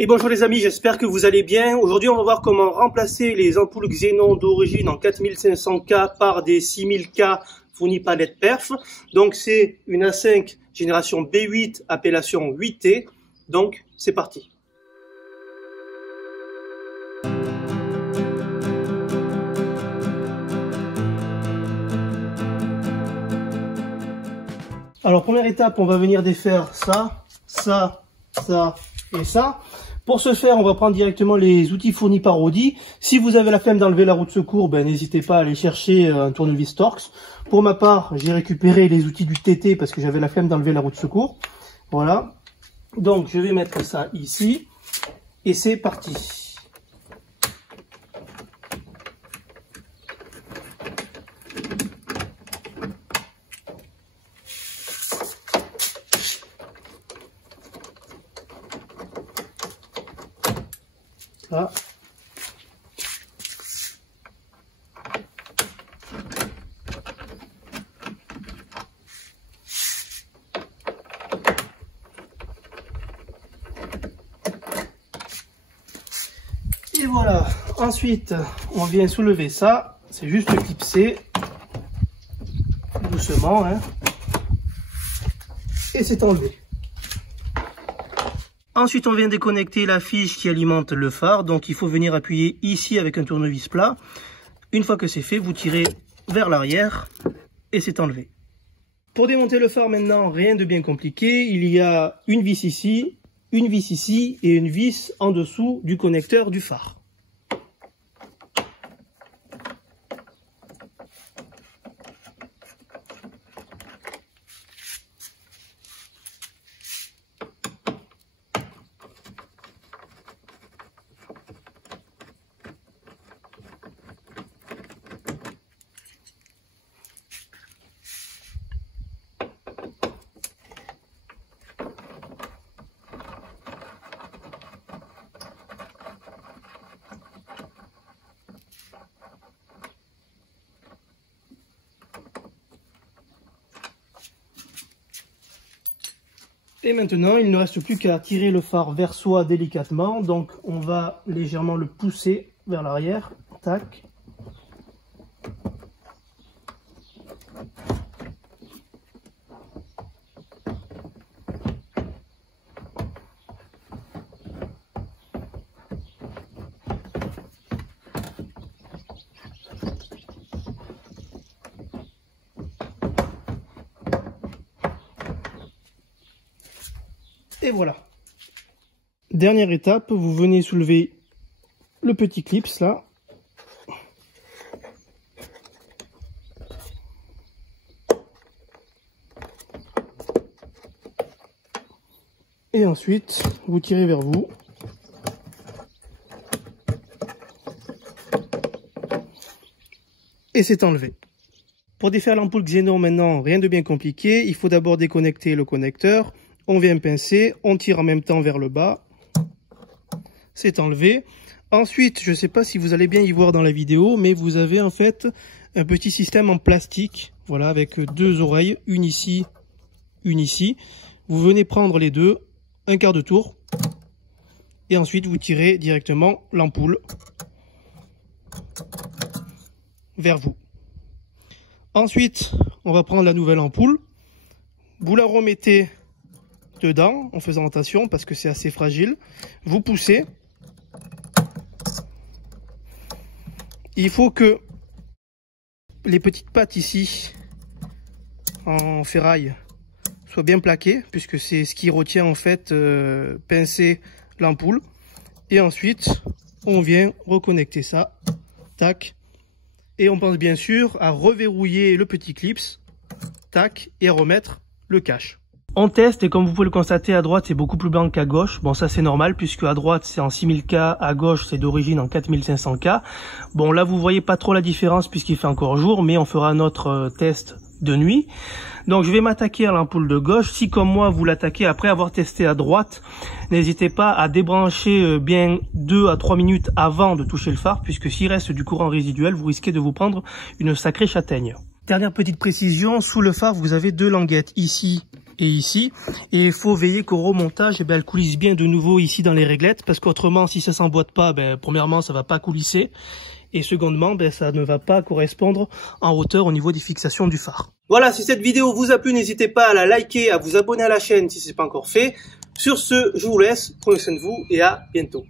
Et bonjour les amis, j'espère que vous allez bien. Aujourd'hui, on va voir comment remplacer les ampoules Xenon d'origine en 4500K par des 6000K fournis par NetPerf. Donc c'est une A5 génération B8, appellation 8T. Donc c'est parti. Alors première étape, on va venir défaire ça, ça, ça et ça. Pour ce faire, on va prendre directement les outils fournis par Audi. Si vous avez la flemme d'enlever la roue de secours, n'hésitez pas à aller chercher un tournevis Torx. Pour ma part, j'ai récupéré les outils du TT parce que j'avais la flemme d'enlever la roue de secours. Voilà. Donc, je vais mettre ça ici. Et c'est parti. Là. Et voilà. Ensuite, on vient soulever ça. C'est juste clipser doucement, hein. Et c'est enlevé. Ensuite, on vient déconnecter la fiche qui alimente le phare. Donc, il faut venir appuyer ici avec un tournevis plat. Une fois que c'est fait, vous tirez vers l'arrière et c'est enlevé. Pour démonter le phare maintenant, rien de bien compliqué. Il y a une vis ici et une vis en dessous du connecteur du phare. Et maintenant, il ne reste plus qu'à tirer le phare vers soi délicatement. Donc, on va légèrement le pousser vers l'arrière. Tac. Et voilà. Dernière étape, vous venez soulever le petit clips là. Et ensuite, vous tirez vers vous. Et c'est enlevé. Pour défaire l'ampoule Xenon maintenant, rien de bien compliqué. Il faut d'abord déconnecter le connecteur. On vient pincer, on tire en même temps vers le bas. C'est enlevé. Ensuite, je ne sais pas si vous allez bien y voir dans la vidéo, mais vous avez en fait un petit système en plastique. Voilà, avec deux oreilles, une ici, une ici. Vous venez prendre les deux, un quart de tour. Et ensuite, vous tirez directement l'ampoule vers vous. Ensuite, on va prendre la nouvelle ampoule. Vous la remettez dedans en faisant attention parce que c'est assez fragile. Vous poussez. Il faut que les petites pattes ici en ferraille soient bien plaquées puisque c'est ce qui retient en fait pincer l'ampoule. Et ensuite on vient reconnecter ça. Tac. Et on pense bien sûr à reverrouiller le petit clips. Tac. Et à remettre le cache. On teste et comme vous pouvez le constater, à droite c'est beaucoup plus blanc qu'à gauche. Bon, ça c'est normal puisque à droite c'est en 6000K, à gauche c'est d'origine en 4500K. Bon, là vous voyez pas trop la différence puisqu'il fait encore jour, mais on fera notre test de nuit. Donc je vais m'attaquer à l'ampoule de gauche. Si comme moi vous l'attaquez après avoir testé à droite, n'hésitez pas à débrancher bien 2 à 3 minutes avant de toucher le phare puisque s'il reste du courant résiduel, vous risquez de vous prendre une sacrée châtaigne. Dernière petite précision, sous le phare vous avez deux languettes ici et ici. Et il faut veiller qu'au remontage, eh ben, elle coulisse bien de nouveau ici dans les réglettes, parce qu'autrement, si ça s'emboîte pas, ben, premièrement, ça va pas coulisser. Et secondement, ben, ça ne va pas correspondre en hauteur au niveau des fixations du phare. Voilà, si cette vidéo vous a plu, n'hésitez pas à la liker, à vous abonner à la chaîne si ce n'est pas encore fait. Sur ce, je vous laisse, prenez soin de vous et à bientôt.